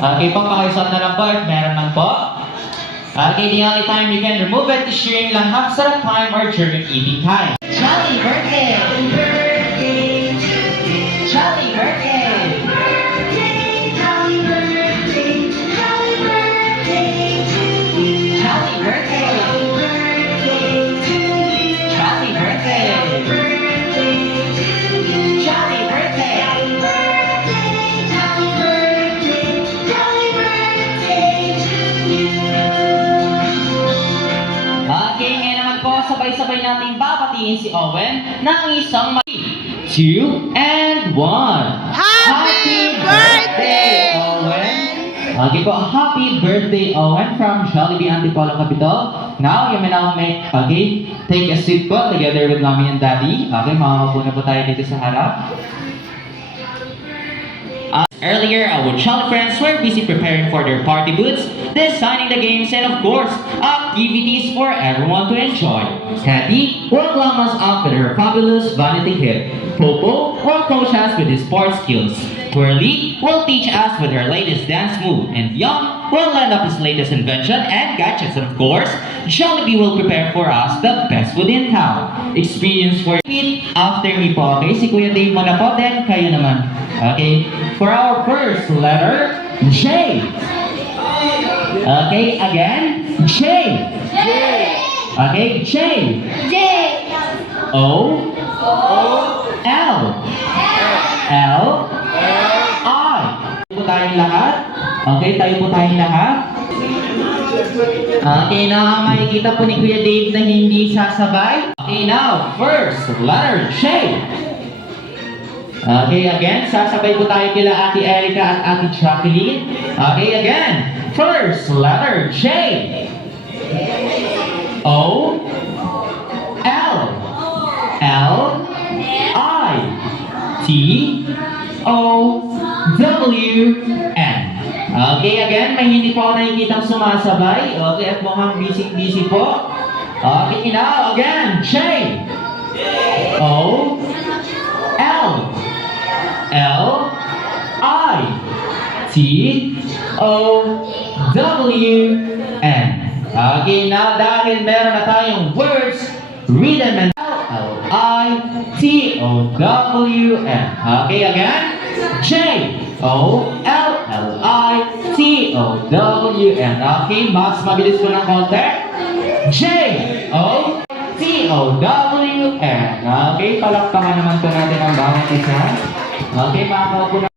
Okay po, pakiusap na lang po if meron man po. Okay, the only time you can remove it is during langhapsarap time or during eating time. Jolly birthday! Jolly birthday! Jolly birthday! Jolly birthday! Jolly birthday! Okay, ngayon naman po, sabay-sabay nating babatiin si Owen ng isang 2 and 1. Happy birthday, Owen! Okay po, happy birthday, Owen, from Jollibee Antipolo Capitol. Now, you may now take a seat po together with Mommy and Daddy. Okay, makakapo na po tayo dito sa harap. Earlier, our Jolly friends were busy preparing for their party booths, designing the games, and of course, activities for everyone to enjoy. Teddy will glam us up with her fabulous vanity hip. Popo will coach us with his sports skills. Twirly will teach us with her latest dance move. And Young will lend up his latest invention and gadgets. And of course, Jollibee will prepare for us the best food in town. Experience for it after me po. Okay, si Kuya Dave mo na po, then kayo naman. Okay, for our first letter, J. Okay, again, J. Okay, J. O. L. L. I. Tayo po tayong lahat. Okay, tayo po tayong lahat. Okay, now makikita po ni Kuya Dave na hindi sasabay. Okay, now, first letter J. Okay, again, sasabay po tayo kila Ate Erica at Ate Jacqueline. Okay, again, first letter J. O. L. L. I. T. O. W. N. Okay, again, may hindi po ako nakikitang sumasabay. Okay, at mukhang busy po. Okay, now, again, J. O. L. L. I. T. O. W. N. Okay, now dahil meron na tayong words, rhythm and L. I. T. O. W. N. Okay, again, J. O. L. L. I. T. O. W. N. Okay, mas mabilis ko ng konti. J. O. T. O. W. N. Okay, palakpakan naman po natin ang bawat isa. Okay, makakaupo na.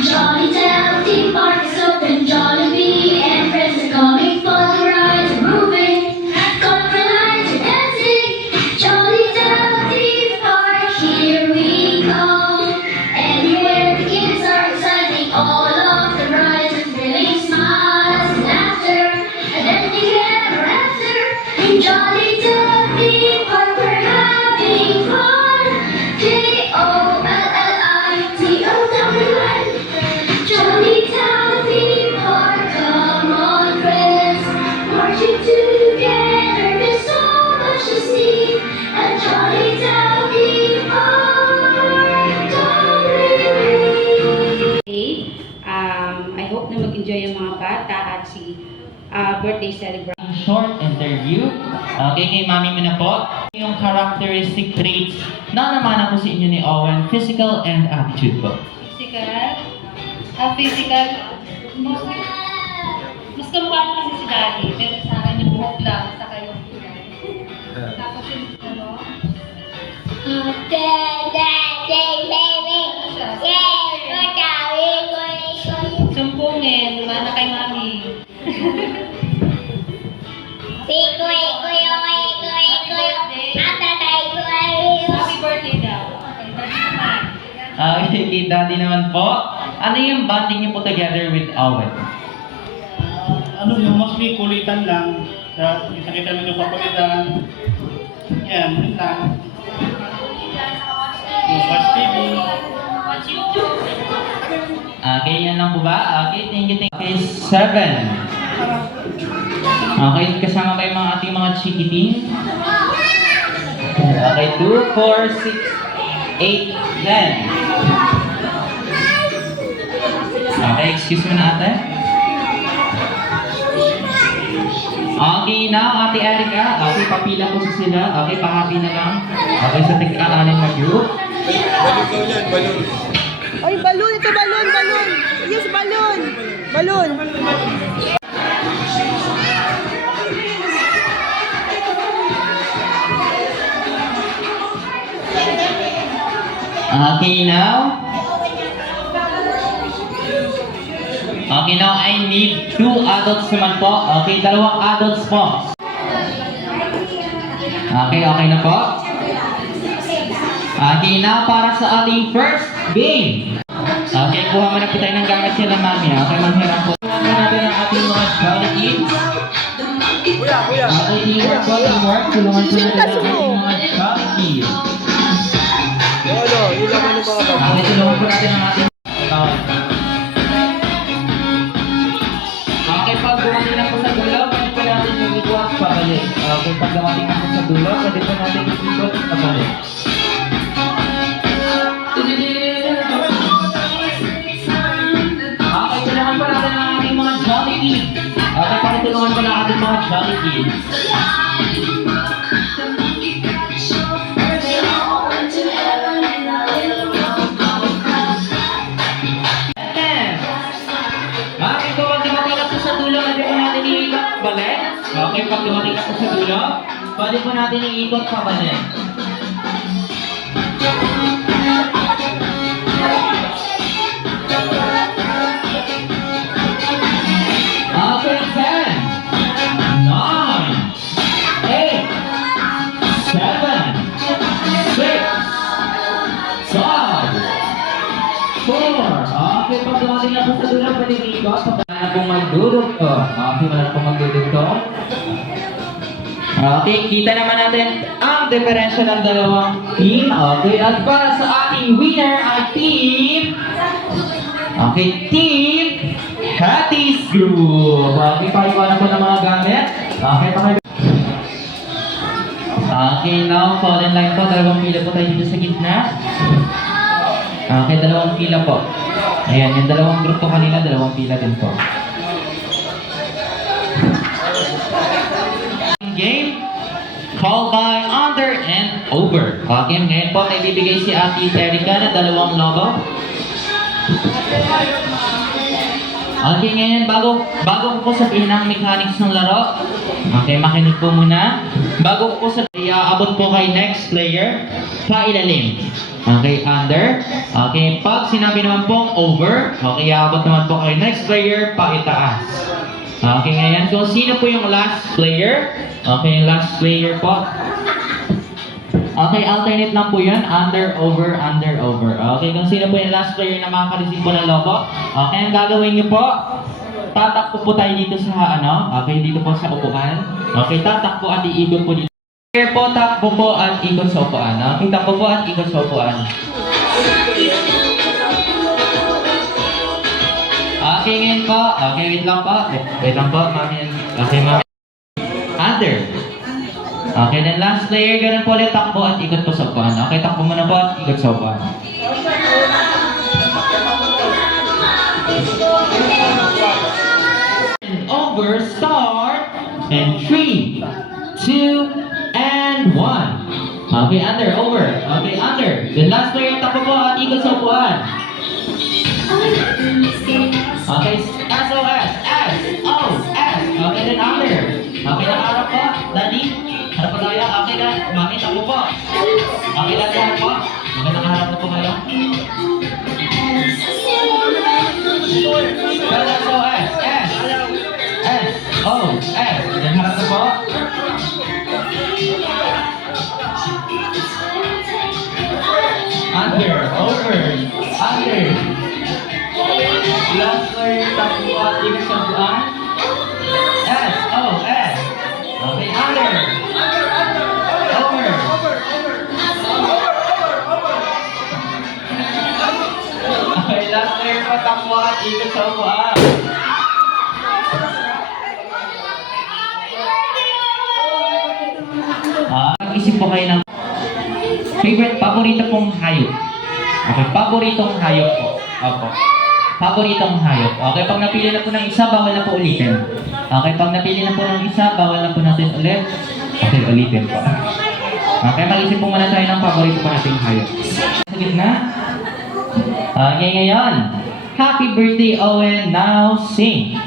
Jolly Town theme park is open. Jollibee and friends are coming for the rides and moving. Colorful lights and dancing. Jolly Town theme park, here we come. Everywhere the kids are exciting. All of the rides and thrilling smiles and laughter. And anything ever after. In Jolly Town theme park, we're having fun. J-O-L-L-I-T-O-W-N. Jolly Town theme park, come on friends, marching together, there's so much to see. At Jolly Town theme park, don't we? I hope na mag-enjoy yung mga bata at si birthday celebration. Short interview. Okay, kay Mami mo na po. Yung characteristic traits na naman po sa inyo ni Owen, physical and attitude po. Physical, mas kamukha ko kasi si Daddy, pero sa akin yung buhok lang, saka yung kulay. Tapos yung sumpungin, mana kay Mami. Happy birthday daw. Okay, kay Daddy naman po. Ano yung bonding niyo po together with Owen? Yung mostly kulitan lang. Kita-kita nyo pakulitan. Yan, yun lang. Yung watch TV. Watch YouTube. Okay, yan lang po ba? Okay, thank you. Okay, 7. Okay, kasama kayo mga ating mga chikiting. Okay, 2, 4, 6, 8, 10. Okay, excuse me na ate. Okay, now, Ate Erica. Okay, papila po sa sila. Okay, pahapi na lang. Okay, sa tig-aanin na group. Oy, balloon! Ito, balloon! Balloon! Yes, balloon! Balloon! Okay, now. Okay, now I need 2 adults naman po. Okay, 2 adults po. Okay, okay na po. Okay, now para sa ating first game. Okay, kuha mo na po tayo ng gamit sila mami. Okay, manghiram po. Kuha mo natin ang ating mga Jolly Kids. Okay, teamwork po, teamwork. Tulungan po natin ang ating mga Jolly Kids. Okay, tulungan po natin ang ating Okay, pag dumating na po sa dulo, pwede po natin yung ikot pabalik. Okay, pag dumating na po sa dulo, pwede po natin yung ikot pabalik. Okay, tulungan po natin ang ating mga Jolly Kids. Okay, pakitulungan po na ating mga Jolly Kids. Okay, kung pag dumating na po sa dulo, pwede po natin iikot pabalik. Okay, pag dumating na po sa dulo, pwede po natin iikot pabalik. Okay, 10, 9, 8, 7, 6, 5, 4. Okay, pag dumating na po sa dulo, pwede iikot. Wala na pong magdudugto. Okay, wala na pong magdudugto. Okay, kita naman natin ang diferensya ng dalawang team. Okay, at para sa ating winner ay team... Okay, team Hatties Group. Okay, pakikuha na po ng mga gamit. Okay, Okay, now, fall in line po. Dalawang pila po tayo dito sa gitna. Okay, dalawang pila po. Ayan, yung dalawang group po kanina, dalawang pila din po. Game called by under and over. Okay, ngayon po may bibigay si Ate Erica na dalawang logo. Okay, ngayon bago ko po sabihin ang mechanics ng laro. Okay, makinig po muna. Bago ko po sabihin, aabot po kay next player, pailalim. Okay, under. Okay, pag sinabi naman pong over, okay, aabot naman po kay next player, paitaas. Okay, ngayon kung sino po yung last player. Okay, yung last player po. Okay, alternate lang po yun. Under, over, under, over. Okay, kung sino po yung last player na makaka-receive po ng logo. Okay, ang gagawin nyo po, tatakbo po tayo dito sa okay, dito po sa upuan. Okay, tatakbo at iikot po dito. Player po, takbo po at ikot sa upuan. Okay, takbo po at ikot sa upuan. Okay, ngayon po. Okay, wait lang po. Wait lang po, mami. Okay, mami. Under. Okay, then last player, ganun po ulit, takbo at ikot po sa upuan. Okay, takbo muna po at ikot sa upuan. Over, start, and 3, 2, and 1. Okay, under, over. Okay, under. Then last player, takbo po at ikot sa upuan. Okay, SOS, S, O, S. Okay, then under. Okay, nakaharap po, Daddy. Harap po tayo. Okay na, mami, takbo po. Okay, Daddy, harap po. Okay, nakaharap na po kayo. SOS, S, S, O, S. Then harap na po. Under, over, under. Last player, takbo at ikot sa upuan. S, O, S. Okay, under. Over. Okay, last player pa, takbo at ikot sa upuan. Mag-isip po kayo ng favorite, paborito pong hayop. Okay, paboritong hayop po. Opo. paboritong hayop. Okay, pag napili na po ng isa, bawal na po ulitin. Okay, pag napili na po ng isa, bawal na po natin ulit. Okay, ulitin po. Okay, mag-isip po muna tayo ng paborito po nating hayop. Sa gitna. Okay, ngayon. Happy birthday, Owen. Now, sing.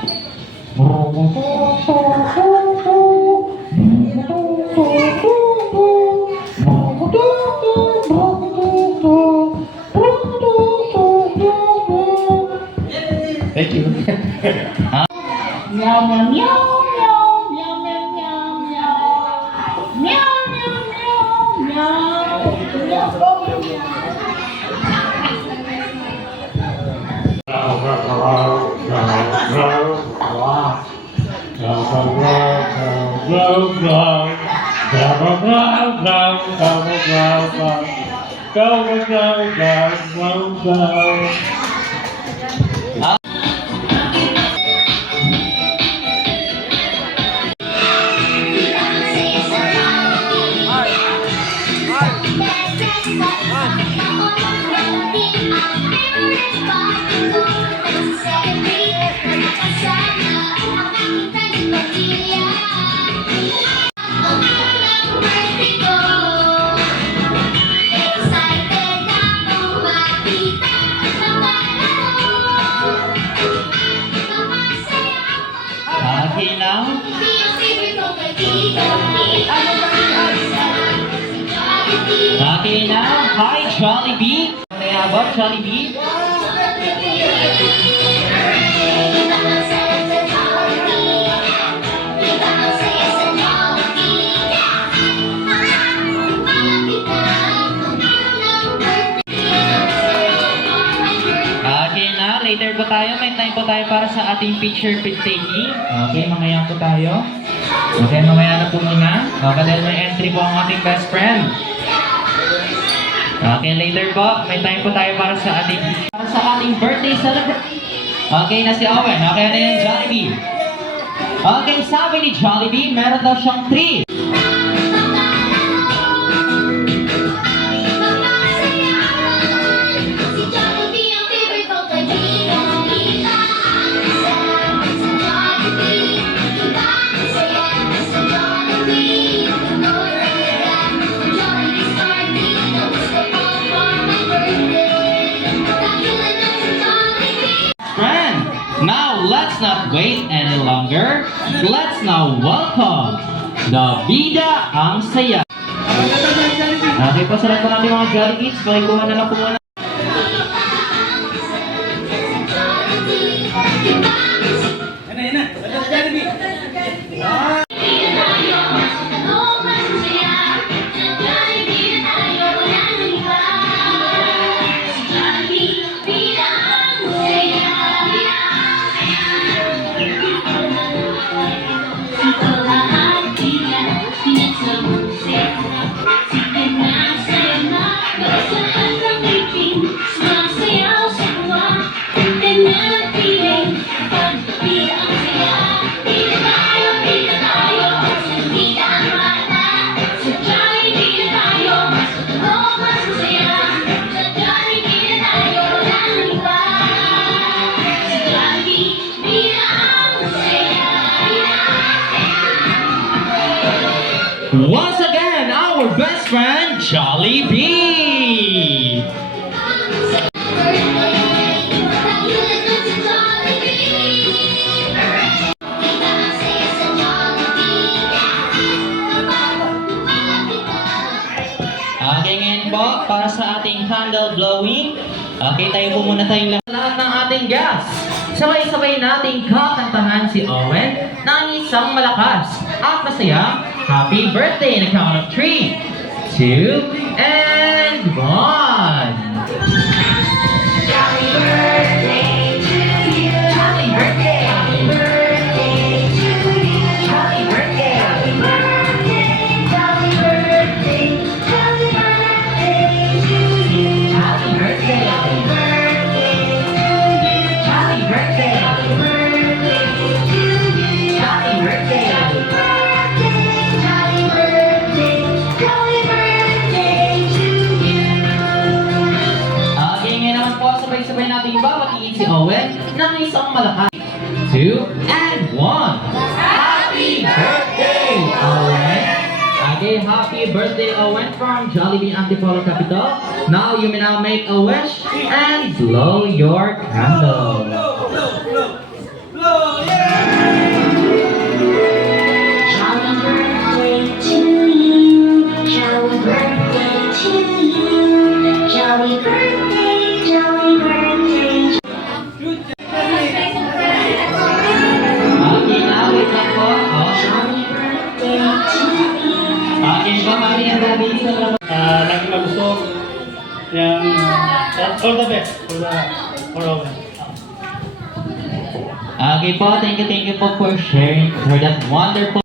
Thank you. Meow, meow, meow, meow, meow, meow, meow, meow. Meow, meow, meow, meow, meow. Okay, now. Okay, now. Hi, Jollibee. Kaya ba, Jollibee? Okay na, later po tayo. May time po tayo para sa ating picture taking. Okay, mamaya po tayo. Okay, mamaya na po muna. Okay, dahil may entry po ang ating best friend. Okay, later po. May time po tayo para sa ating birthday celebration. Okay na si Owen. Okay na yan, Jollibee. Okay, sabi ni Jollibee, meron daw siyang 3. Friend, now let's not wait any longer. Let's now welcome the Bida Ang Saya. Okay po, sarap po natin mga Jolly Kids. Pakikuha na lang po muna. Once again, our best friend, Jollibee! Okay, ngayon po, para sa ating candle blowing. Okay, tayo po muna tayong lahat ng ating guests. Sabay-sabay nating kakantahan si Owen ng isang malakas at masaya happy birthday in a count of 3, 2, and 1. Happy birthday to you. Happy birthday. Happy birthday to you. Happy birthday. Happy birthday. Happy birthday. Happy birthday to you. Happy birthday. Happy birthday to you. Happy birthday. Happy birthday to you. Happy birthday. Happy birthday. Happy birthday to you. sabay-sabay natin babatiin si Owen ng isang malakas. 2 and 1. Happy birthday, Owen! Okay, happy birthday, Owen, from Jollibee Antipolo Capital. Now you may now make a wish and blow your candle. Jolly birthday to you. Jolly birthday to you. Jolly birthday, jolly birthday. Okay, now wait lang po. Oh. Jolly birthday to you. Okay, ba, Mami and Daddy? Lagi mabusog. Yan, all the best for Owen. Okay po, thank you po for sharing for that wonderful